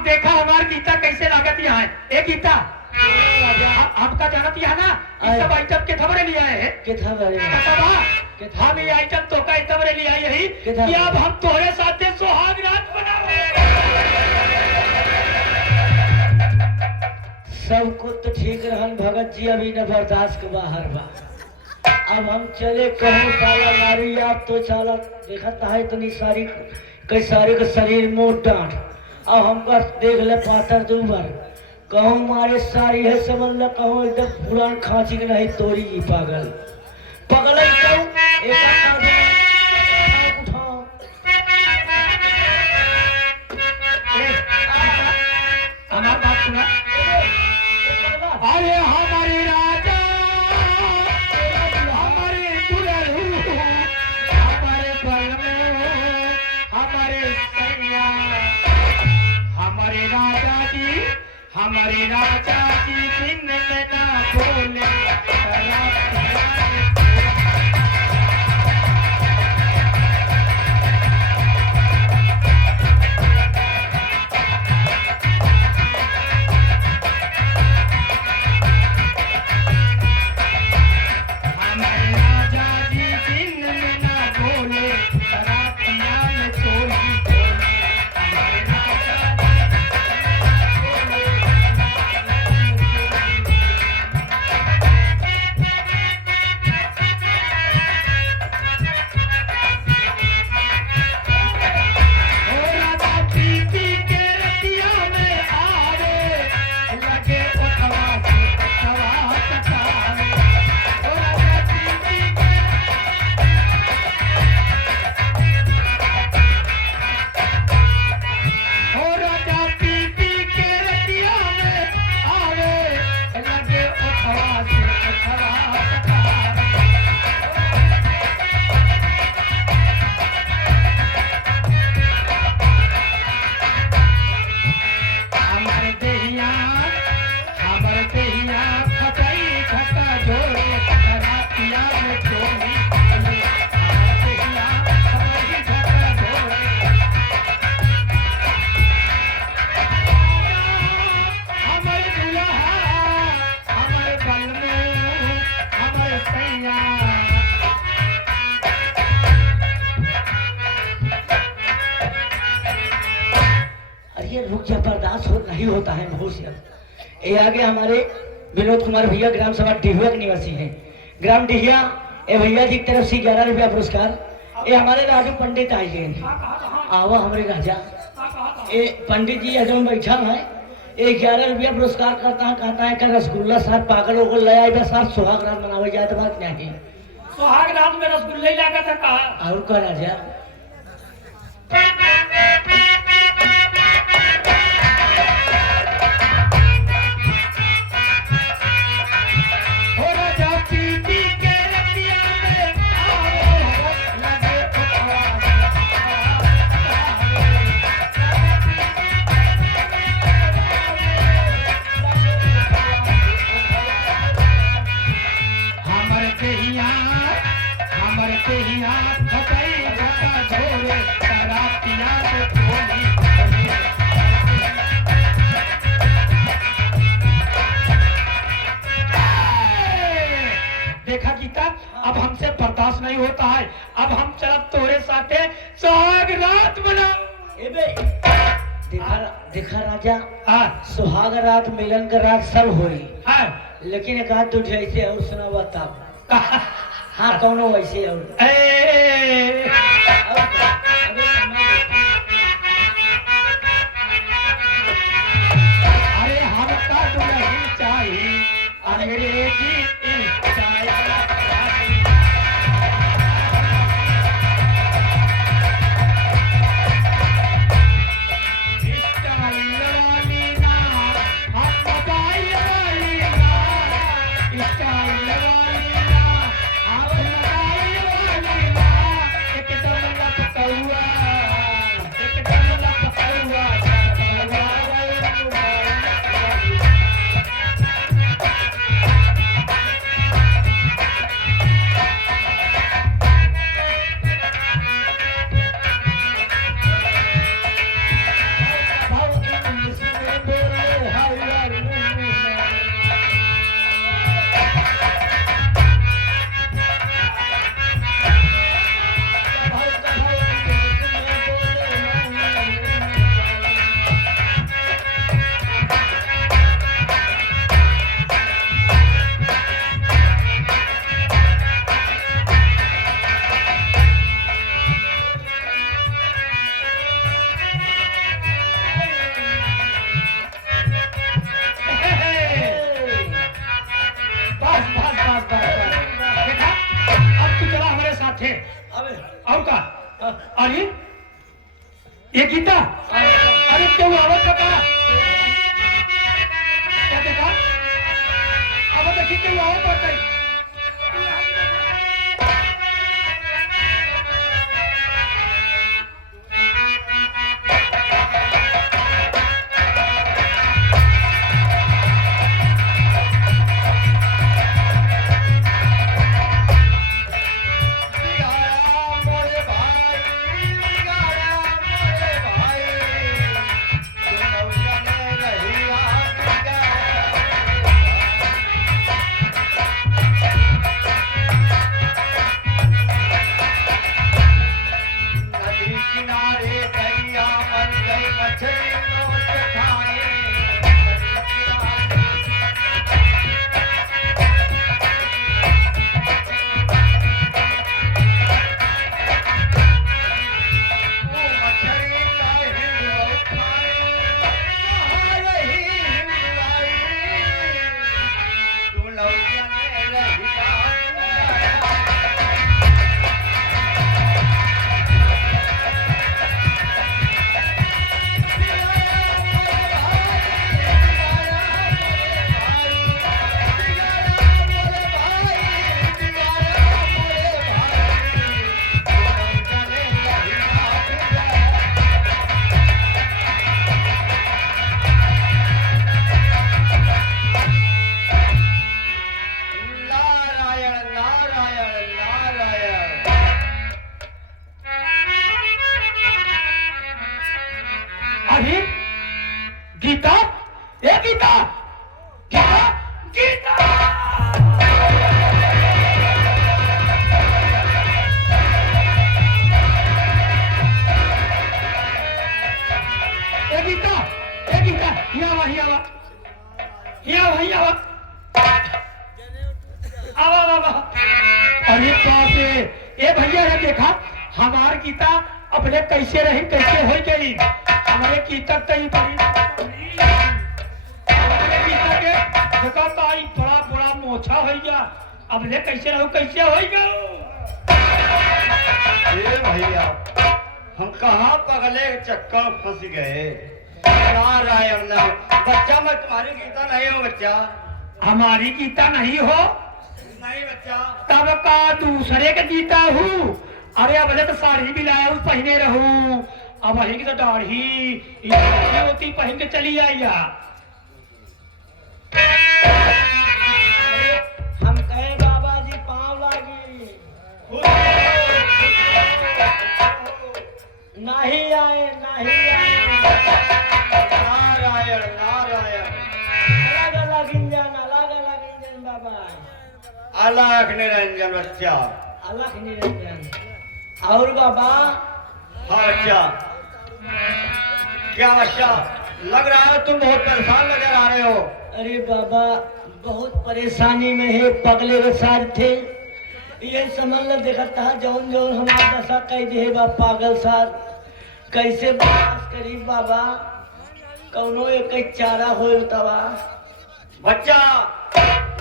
आप देखा हमार गीता कैसे लागत यहाँ है। ए गीता आपका जानत यहाँ ना इस सब आइटम के थमरे लिया है हम ये आइटम तो का थमरे लिया यही कि अब हम तोरे साथ सुहाग रात बनाओ। सब कुछ तो ठीक रहन भगत जी, अभी न बर्दाश्त के बाहर बा। अब हम चले कहूँ साला नारी आप तो साला देखता है इतनी सारी कई सारे का शरीर मोट डांट। अब हम बस देख ले पातर दूबर कहूँ मारे सारी है समझ ल कहूँ एकदम पुरान खांसी के नहीं तोरी की पागल पागल हमार बात सुना। अरे हमारे राजा हमारे दुल्हू हमारे बलमो हमारे सैया हमारे राजा जी दिन में ना बोले बर्दाश्त नहीं होता है बहुत से। ये आगे हमारे विनोद कुमार भैया ग्राम सभा डिहुआ के निवासी हैं। ग्राम डिहिया ए भैया जी की तरफ से 11 रुपया पुरस्कार। ये हमारे राजू पंडित आए हैं आवा हमारे राजा ये पंडित जी अजम बैठा है। ये 11 रुपया पुरस्कार कहता है कि रसगुल्ला साथ पागलों को ले आएगा साथ सुहाग रात मनावे जाए तो बात क्या है सुहाग रात में रसगुल्ले लगा था कहा और का राजा देखा गीता अब हमसे बर्दाश्त नहीं होता है। अब हम चलब तोरे साथे सुहाग रात मनाओ। देखा राजा सुहाग रात मिलन का रात सब होई लेकिन एक आध तुझे ऐसे और सुना बता हाँ कौनो वैसे और अरे हमका दुल्हन चाहिए अंग्रेजी देखा क्या देखा अब देखी कि वो और बढ़ गई अभी गीता ये गीता गीता गीता ये गीता ये आवा आवा अरे बाप रे ये भैया ने देखा हमार गीता अपने कैसे रही कैसे हो गई हमारे गीता तई बड़ी हमारे गीता के देखा तो आई बड़ा बड़ा मोछा हो गया अब ले कैसे रहूं कैसे हो गया ए भैया हम कहाँ पगले चक्कर फंस गए नारायण नाम बच्चा मैं तुम्हारी गीता नहीं हूँ बच्चा हमारी गीता नहीं हो नहीं बच्चा तब का दूसरे के गीता हूँ अरे अब तो साड़ी भी लाया हूँ पहने रहूं अब वही की तो दाढ़ी होती पहन के चली आइया हम कहे बाबा जी पाँव लागी नहीं आए नारायण नारायण अलग इंजन बाबा अलग निरंजन बच्चा अलग निरंजन और बाबा हाँ बच्चा क्या बच्चा लग रहा है तुम बहुत परेशान नजर आ रहे हो अरे बाबा बहुत परेशानी में है पगले के साथ थे ये समझ ल देखा था जौन जौन हमारा दशा कह दे बा पागल साथ कैसे बर्दाश्त करी बाबा कौनो एक चारा हो तबा बच्चा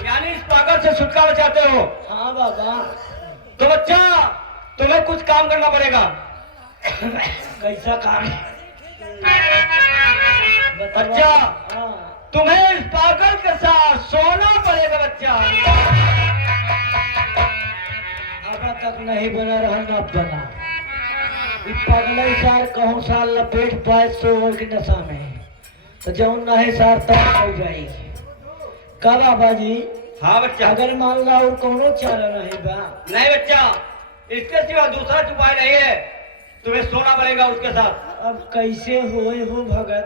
यानी इस पागल से छुटकारा चाहते हो हाँ बाबा तो बच्चा तुम्हें कुछ काम करना पड़ेगा कैसा काम बच्चा हाँ तुम्हें इस पागल के साथ सोना पड़ेगा बच्चा अब तक नहीं बना रहा न बना पगले सार कहूँ साल लपेट पाए सो की नशा में तो जौन नहीं सार तब हो जाएगी का बाबा जी हाँ बच्चा अगर मान ला और कोनो चारा नहीं बा नहीं बच्चा इसके सिवा दूसरा उपाय नहीं है तुम्हें सोना पड़ेगा उसके साथ अब कैसे होए हो भगत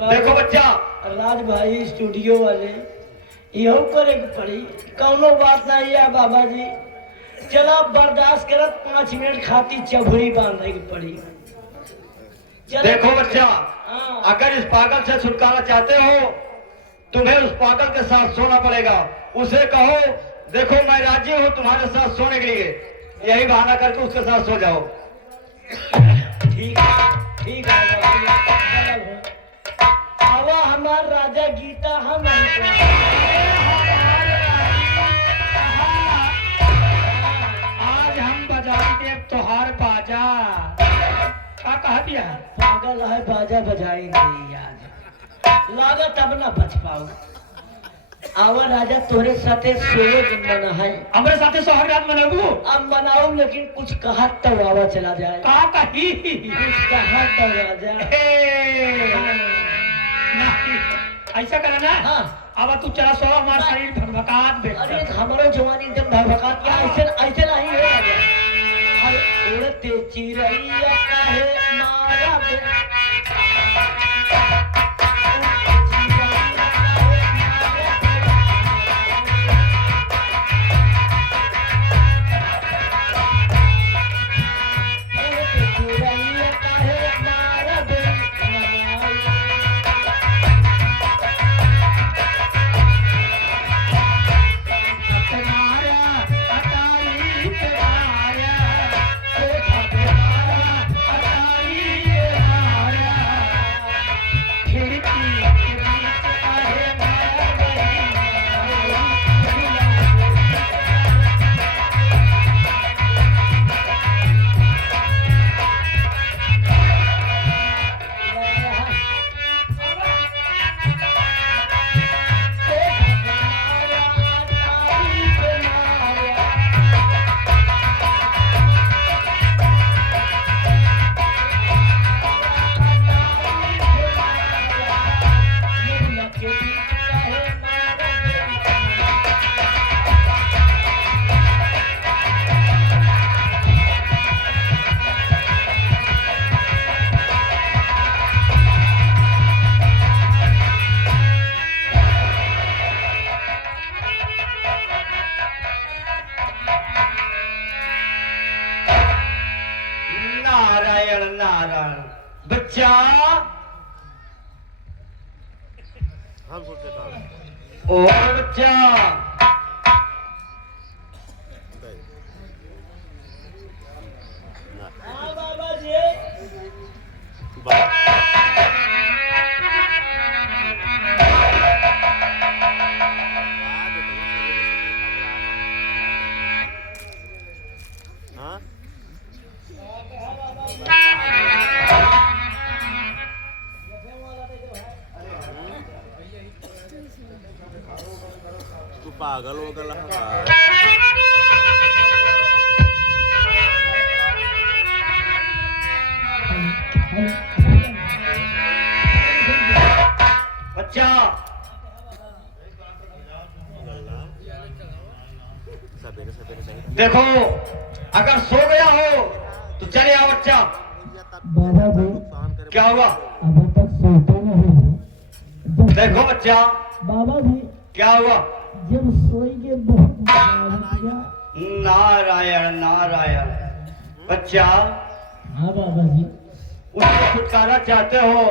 देखो बच्चा राज भाई स्टूडियो वाले यहो करे के पड़ी कौनो बात नहीं है बाबा जी चला बर्दाश्त करत 5 मिनट खाती चभड़ी बांधे के पड़ी चलो। देखो बच्चा हाँ। अगर इस पागल से छुटकारा चाहते हो तुम्हें उस पागल के साथ सोना पड़ेगा उसे कहो देखो मैं राजी हूँ तुम्हारे साथ सोने के लिए यही बहाना करके उसके साथ सो जाओ ठीक है आवा हमार राजा गीता हम आज हम बजा देव तोहार बाजा का कहा दिया है? पागल है, बाजा बजाएंगे आज, लागत अब ना बच पाओ। आवा राजा तोरे साथे सोच मना है, हमारे साथे सोहागरात मनाबू। अब मनाओ लेकिन कुछ कहा तो आवा चला जाए, का कही कुछ कहा तो राजा। नहीं, ऐसा करा ना। हाँ अब तू चला सो, हमारा शरीर भकभकात अरे बेचता। हमारो जवानी एकदम भड़भड़ात क्या ऐसे ऐसे नहीं है राजा। अरे उड़ते चिड़ैया काहे मारा बे, उड़ते चिड़ैया काहे मारा बे, तुम्हारा अटारी तुम्हारा, देखा तुम्हारा अटारी तुम्हारा, खिड़की के बीच काहे मारा गई। नारायण नारायण। बच्चा ओ बच्चा, हाँ बाबा जी। तू पागल हो गया है। बच्चा सवेरे सवेरे नहीं देखो, अगर सो गया हो तो चले आओ। बच्चा बाबा जी नुकसान करे। क्या हुआ? अभी तक सोते नहीं है। देखो बच्चा, बाबा जी क्या हुआ? जब सोएंगे बहुत मजा आएगा। नारायण नारायण। बच्चा हाँ बाबा जी। उससे छुटकारा चाहते हो?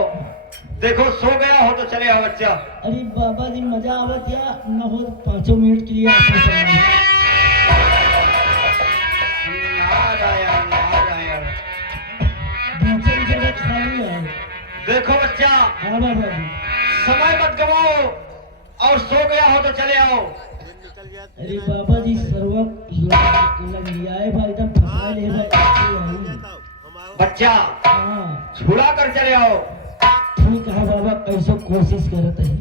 देखो सो गया हो तो चले आओ। बच्चा अरे बाबा जी मजा आवत या न हो 5 मिनट के लिए आपको करना है। नारायण नारायण। दूसरी जगह खाली है। देखो बच्चा, हाँ बाबा जी। समय मत गवाओ और सो गया हो तो चले आओ। निकल जाए। अरे बाबा जी सर्वत लग लिया है भाई, एकदम फंसा ले भाई। बच्चा हाँ छुड़ा कर चले आओ। ठीक है बाबा, कैसे कोशिश करते हैं।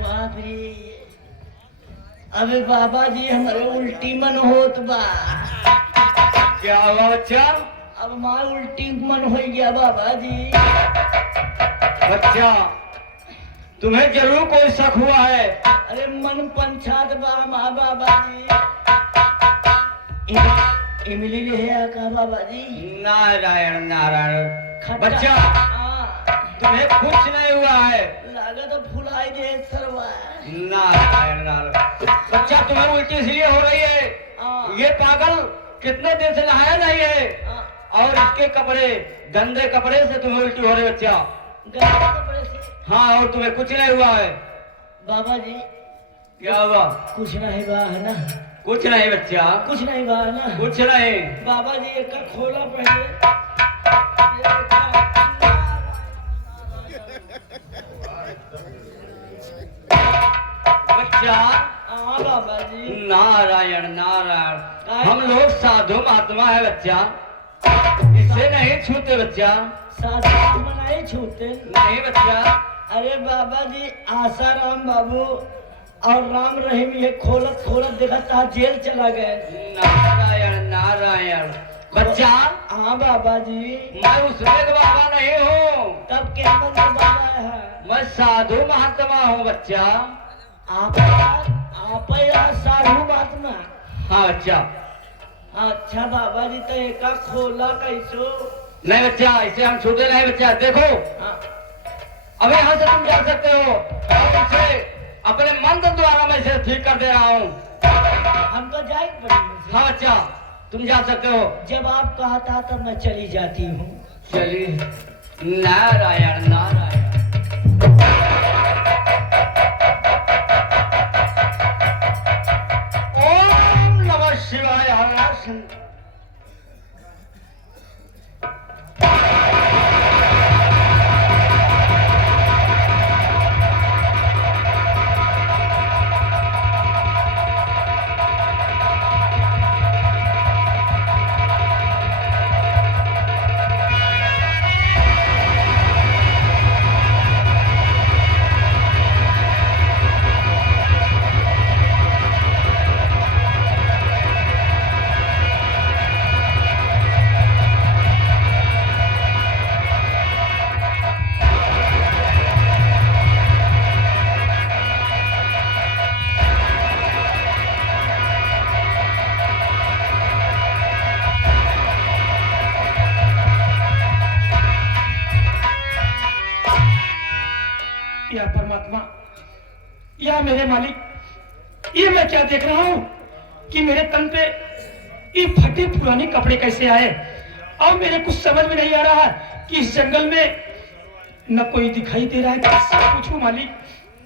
बाप रे, अबे बाबा जी हमारे उल्टी मन होत बा। क्या हुआ बच्चा? अब मार उल्टी मन हो गया बाबा जी। बच्चा तुम्हें जरूर कोई शक हुआ है। अरे मन पंचायत बा माँ बाबा जी। इमली भी है का बाबा जी? नारायण नारायण। खट्टा। बच्चा हाँ, तुम्हें कुछ नहीं हुआ है। लागत फुलाई दे सरवा। नारायण नारायण। बच्चा तुम्हें उल्टी इसलिए हो रही है, हाँ, ये पागल कितने दिन से नहाया नहीं है हाँ, और इसके कपड़े, गंदे कपड़े से तुम्हें उल्टी हो रही है। बच्चा गंदे कपड़े से। हाँ, और तुम्हें कुछ नहीं हुआ है। बाबा जी क्या हुआ? कुछ नहीं बा है ना। कुछ नहीं बच्चा, कुछ नहीं बा ना कुछ नहीं। बाबा जी एक का खोला पहले बच्चा हाँ बाबा जी नारायण नारायण, काय? हम लोग साधु महात्मा है बच्चा, इसे नहीं छूते बच्चा, साथ बनाए छूते नहीं बच्चा। अरे बाबा जी आसाराम बाबू और राम रहीम ये खोलत खोलत देखा था जेल चला गए। नारायण नारायण बच्चा, हाँ बाबा जी मैं उसमें का बाबा नहीं हूँ, तब क्या मतलब बाबा है मैं साधु महात्मा हूँ बच्चा। आप या साधु महात्मा। हाँ बच्चा। अच्छा बाबा जी तो एक खोला कैसो। नहीं बच्चा, इसे हम छूटे नहीं बच्चा। देखो हाँ, अब यहाँ से तुम जा सकते हो, और उसे अपने मंत्र द्वारा मैं इसे ठीक कर दे रहा हूँ। हम तो जाए पड़ेंगे। हाँ बच्चा, तुम जा सकते हो। जब आप कहा था तब मैं चली जाती हूँ। चलिए। नारायण नारायण। ओम नमः शिवाय। हर शंकर। या परमात्मा, या मेरे मालिक, ये मैं क्या देख रहा हूँ कि मेरे तन पे ये फटे पुराने कपड़े कैसे आए। और मेरे कुछ समझ में नहीं आ रहा है कि इस जंगल में न कोई दिखाई दे रहा है। कैसे पूछूं मालिक।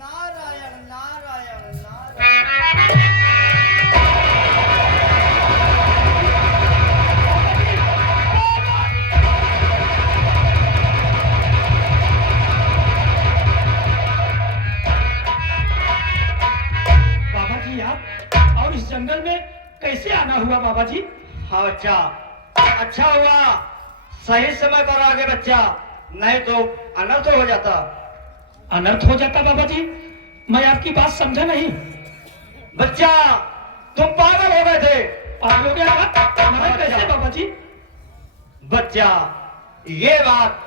नारायण नारायण नारायण। बाबा जी आप, और इस जंगल में कैसे आना हुआ बाबा जी। हाँ बच्चा, अच्छा हुआ सही समय पर आ गए बच्चा, नहीं तो अनर्थ हो जाता। अनर्थ हो जाता बाबा जी, मैं आपकी बात समझा नहीं। बच्चा तुम पागल हो गए थे। पागल हो गया था? मैं कैसे बाबा जी। बच्चा ये बात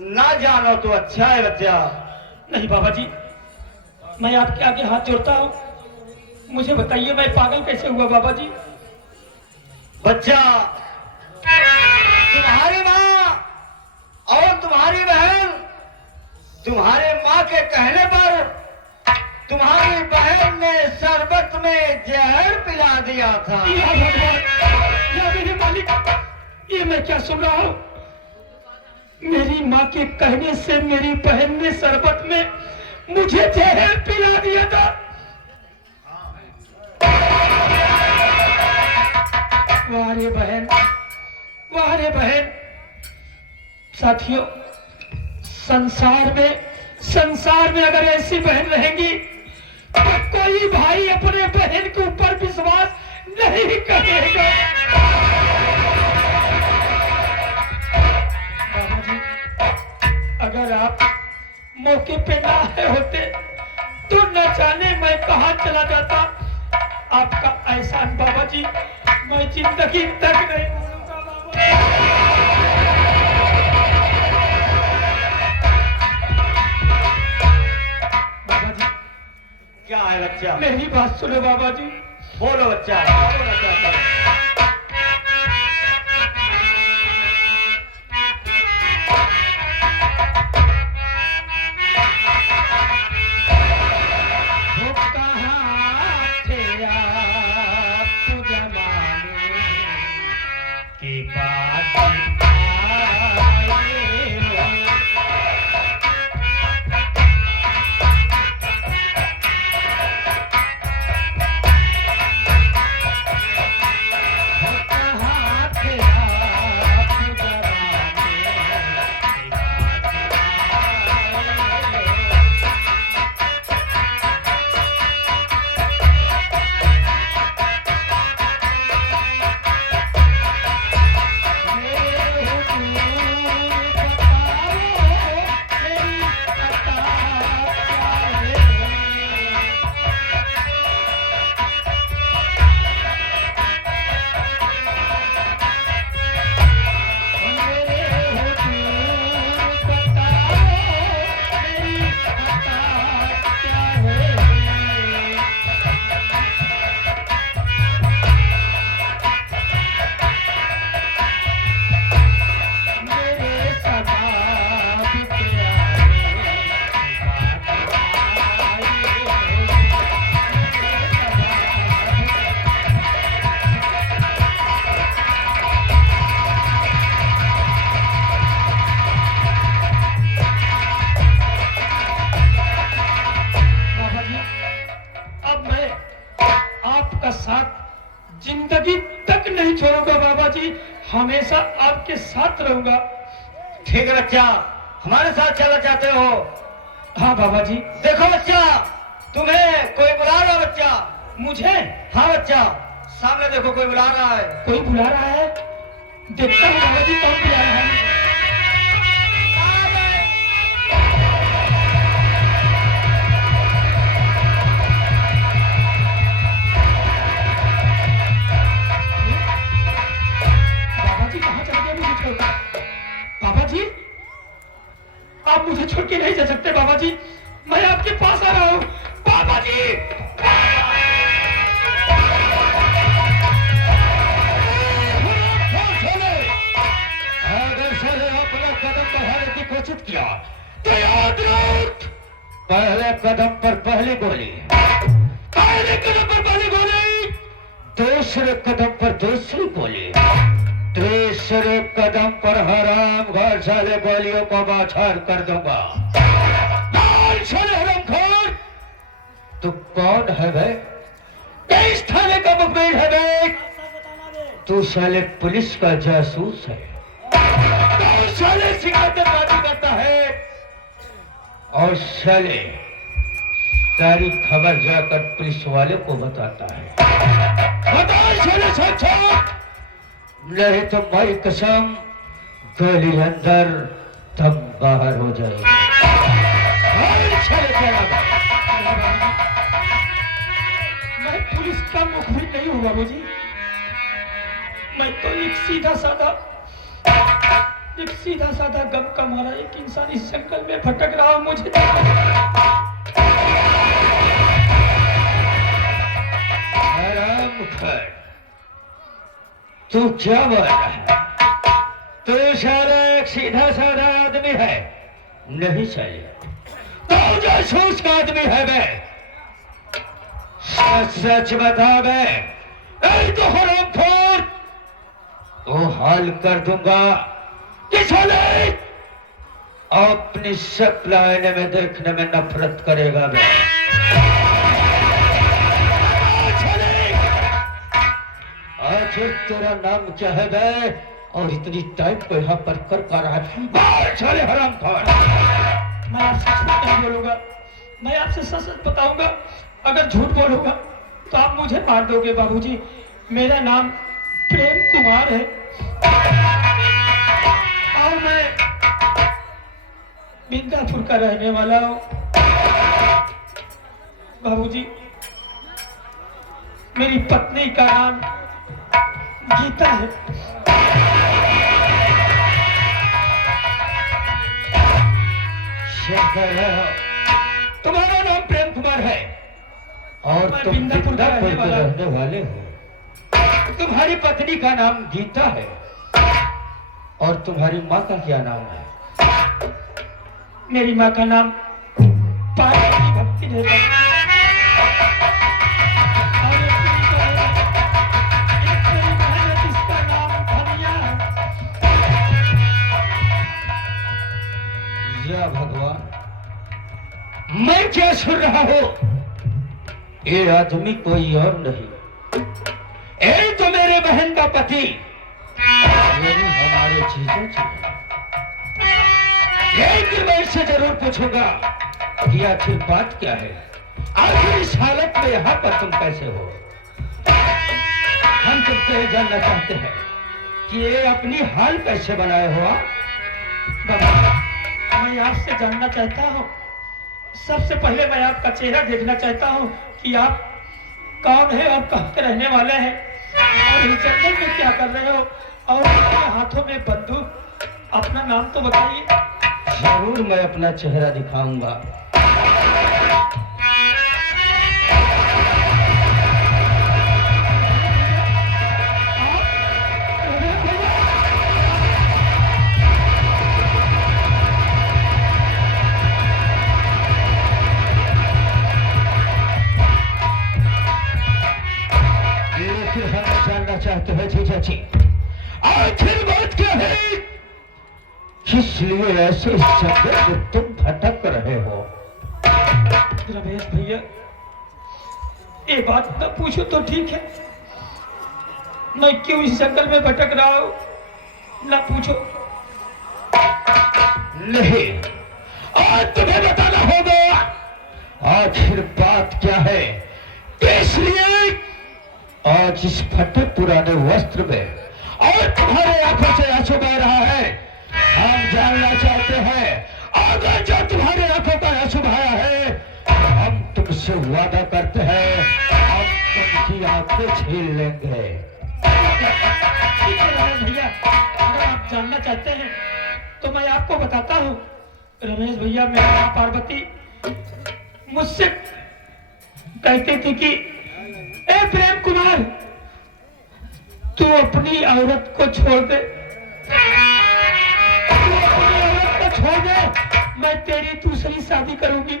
ना जानो तो अच्छा है बच्चा। नहीं बाबा जी, मैं आपके आगे हाथ जोड़ता हूँ, मुझे बताइए मैं पागल कैसे हुआ बाबा जी। बच्चा तुम्हारी माँ और तुम्हारी बहन तुम्हारे माँ के कहने पर तुम्हारी बहन ने शरबत में जहर पिला दिया था। या भगवान, या मेरे मालिक, ये मैं क्या सुन रहा हूँ। मेरी माँ के कहने से मेरी बहन ने शरबत में मुझे जहर पिला दिया था। वाह रे बहन, वाह रे बहन। साथियों, संसार में अगर ऐसी बहन रहेंगी तो कोई भाई अपने बहन के ऊपर विश्वास नहीं करेगा। बाबा जी, अगर आप मौके पे ना आए होते तो न जाने मैं कहाँ चला जाता। आपका एहसान बाबा जी मैं जिंदगी तक नहीं भूलूंगा बाबा जी। क्या है बच्चा? मेरी बात सुनो बाबा जी। बोलो बच्चा, बोलो ना चाहता है। वो कहाँ थे आप जमाने की बात आए हो। हमेशा आपके साथ रहूंगा। ठीक है बच्चा, हमारे साथ चलना चाहते हो? हाँ बाबा जी। देखो बच्चा, तुम्हें कोई बुला रहा है बच्चा। मुझे? हाँ बच्चा, सामने देखो कोई बुला रहा है। कोई बुला रहा है? देखता हूँ बाबा जी कौन बुला रहा है। बाबा जी कहाँ चले गए मुझे छोड़? बाबा जी आप मुझे छोड़ के नहीं जा सकते बाबा जी, मैं आपके पास आ रहा हूँ बाबा जी। अगर साले अपना कदम बढ़ाने की कोशिश किया तो याद रख, पहले कदम पर पहली गोली, पहले कदम पर पहली गोली, दूसरे कदम पर दूसरी गोली, तीसरे कदम पर हराम घर साले गोलियों को बौछार कर दूंगा। लाल साले हरामखोर, तू कौन है बे? किस थाने का मुखबिर है बे? तू साले पुलिस का जासूस है। लाल साले सिकंदरबाजी करता है और साले सारी खबर जाकर पुलिस वाले को बताता है। बता साले सच, नहीं तो मेरी कसम, गोली अंदर दम बाहर हो जाएगी। मैं पुलिस का मुखबिर नहीं हूँ बाबू जी, मैं तो एक सीधा साधा गम का मारा एक इंसान इस जंगल में भटक रहा हूँ। मुझे आराम कर, तू क्या बोल रहा है? तू सारा एक सीधा साधा आदमी है? नहीं साले, तू जासूस का आदमी है बे। सच सच बता बे। ऐ तो हरामखोर, वो हाल कर दूंगा कि साले अपनी शक्ल आईने में देखने में नफरत करेगा बे। आखिर तेरा नाम क्या है बे? और इतनी टाइम को यहाँ पर कर रहा है? बाहर साले हरामखोर। मैं आपसे झूठ नहीं बोलूंगा, मैं आपसे सच सच बताऊंगा। अगर झूठ बोलूंगा तो आप मुझे मार दोगे बाबूजी। मेरा नाम प्रेम कुमार है और मैं बिंदापुर का रहने वाला हूँ बाबूजी। मेरी पत्नी का नाम गीता है। तुम्हारा नाम प्रेम कुमार है और मैं तुम बिंदापुर का रहने बिंदापुर के वाला हूँ। रहने वाले हो। तुम्हारी पत्नी का नाम गीता है और तुम्हारी माँ का क्या नाम है? मेरी माँ का नाम पार्वती भक्ति है और एक मेरी बहन है जिसका नाम धनिया है। या भगवान, मैं क्या सुन रहा हूँ? ये आदमी कोई और नहीं, ये तो मेरे बहन का पति, यानी हमारे जीजा जी। एक मैं इससे जरूर पूछूंगा कि आखिर बात क्या है, आखिर इस हालत में यहाँ पर तुम कैसे हो? हम तुमसे ये जानना चाहते हैं कि ये अपनी हाल कैसे बनाए हो आप? बाबा, मैं आपसे जानना चाहता हूँ, सबसे पहले मैं आपका चेहरा देखना चाहता हूँ कि आप कौन है और कहाँ के रहने वाले हैं और इस जंगल में क्या कर रहे हो और आपके हाथों में बंदूक। अपना नाम तो बताइए। जरूर मैं अपना चेहरा दिखाऊंगा। लेकिन हम जानना चाहते हैं जीजा जी, आखिर बात क्या है? किस लिए ऐसे जंगल में तुम भटक रहे हो? रमेश भैया, ये बात न पूछो तो ठीक है, मैं क्यों इस जंगल में भटक रहा हूँ ना पूछो। नहीं, आज तुम्हें बताना होगा आखिर बात क्या है। इसलिए आज इस फटे पुराने वस्त्र में और तुम्हारे आंखों से आंसू बह रहा है, हम जानना चाहते हैं। अगर जो तुम्हारे आंखों का आंसू बहाया है, हम तुमसे वादा करते हैं हम तुमकी आंखें छीन लेंगे। ठीक है रमेश भैया, अगर आप जानना चाहते हैं तो मैं आपको बताता हूँ। रमेश भैया, मेरी माँ पार्वती मुझसे कहती थी कि ए प्रेम कुमार, तू अपनी औरत को छोड़ दे, तू अपनी औरत को छोड़ दे, मैं तेरी दूसरी शादी करूंगी।